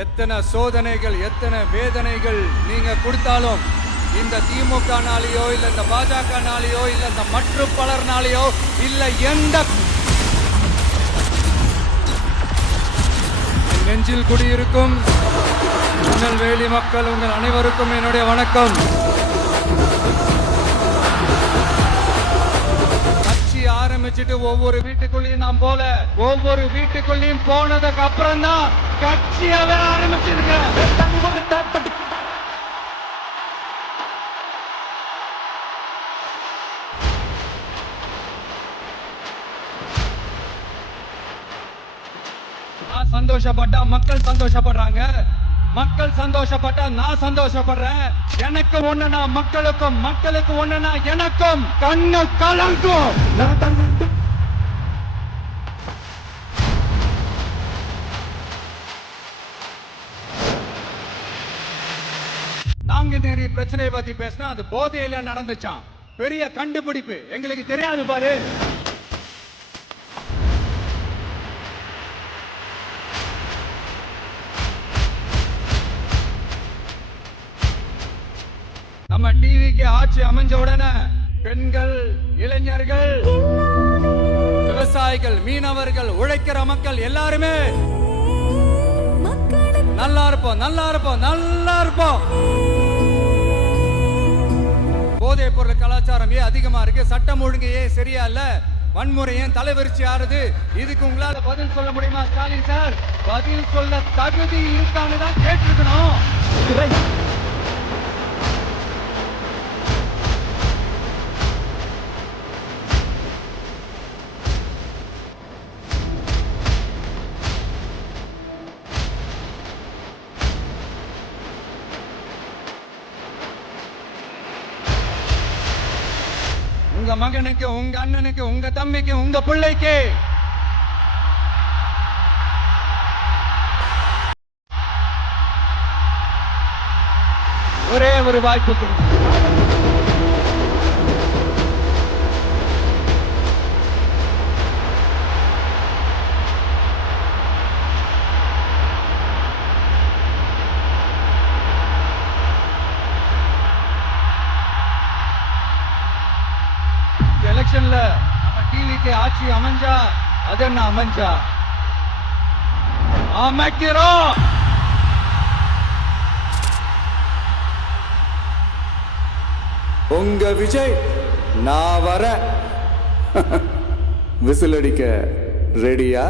எத்தனை சோதனைகள் எத்தனை வேதனைகள் நீங்க கொடுத்தாலும் இந்த திமுக நாளையோ இல்ல இந்த பாஜக நாளையோ இல்ல இந்த மற்ற பலர் நாளையோ இல்ல எந்த நெஞ்சில் குடியிருக்கும் திருநெல்வேலி மக்கள் உங்கள் அனைவருக்கும் என்னுடைய வணக்கம். கட்சி ஆரம்பிச்சுட்டு ஒவ்வொரு வீட்டுக்குள்ளேயும் நாம் போல ஒவ்வொரு வீட்டுக்குள்ளேயும் போனதுக்கு அப்புறம் தான் கட்சியாவே ஆரம்பிச்சிருக்கேன். நான் சந்தோஷப்பட்டா மக்கள் சந்தோஷப்படுறாங்க, மக்கள் சந்தோஷப்பட்டா நான் சந்தோஷப்படுறேன். எனக்கு ஒண்ணுனா மக்களுக்கும், மக்களுக்கு ஒண்ணுனா எனக்கும் கண்ணு கலங்கும். நாங்க நிறைய பிரச்சனை பத்தி பேசினா அது போதையில நடந்துச்சான். பெரிய கண்டுபிடிப்பு எங்களுக்கு தெரியாது பாரு. நம்ம டிவிக்கு ஆட்சி அமைஞ்ச உடனே பெண்கள், இளைஞர்கள், விவசாயிகள், மீனவர்கள், உழைக்கிற மக்கள் எல்லாருமே நல்லா இருப்போம், நல்லா இருப்போம், நல்லா இருப்போம். போதைப் பொருள் கலாச்சாரம் ஏன் அதிகமா இருக்கு? சட்டம் ஒழுங்கு ஏன் சரியா இல்ல? வன்முறை ஏன் தலைவரிச்சு ஆறுது? இதுக்கு உங்களால பதில் சொல்ல முடியுமா ஸ்டாலின் சார்? பதில் சொல்ல தகுதி இருக்கான்னு தான் கேட்டிருக்கணும். உங்க மகனுக்கு, உங்க அண்ணனுக்கு, உங்க தம்பிக்கு, உங்க பிள்ளைக்கு ஒரே ஒரு வாய்ப்பு கொடுங்க. எலெக்ஷன்ல நம்ம டிவிக்கு ஆட்சி அமைஞ்சா அது என்ன அமைஞ்சா அமைக்கிறோம். உங்க விஜய் நான் வர விசில் அடிக்க ரெடியா?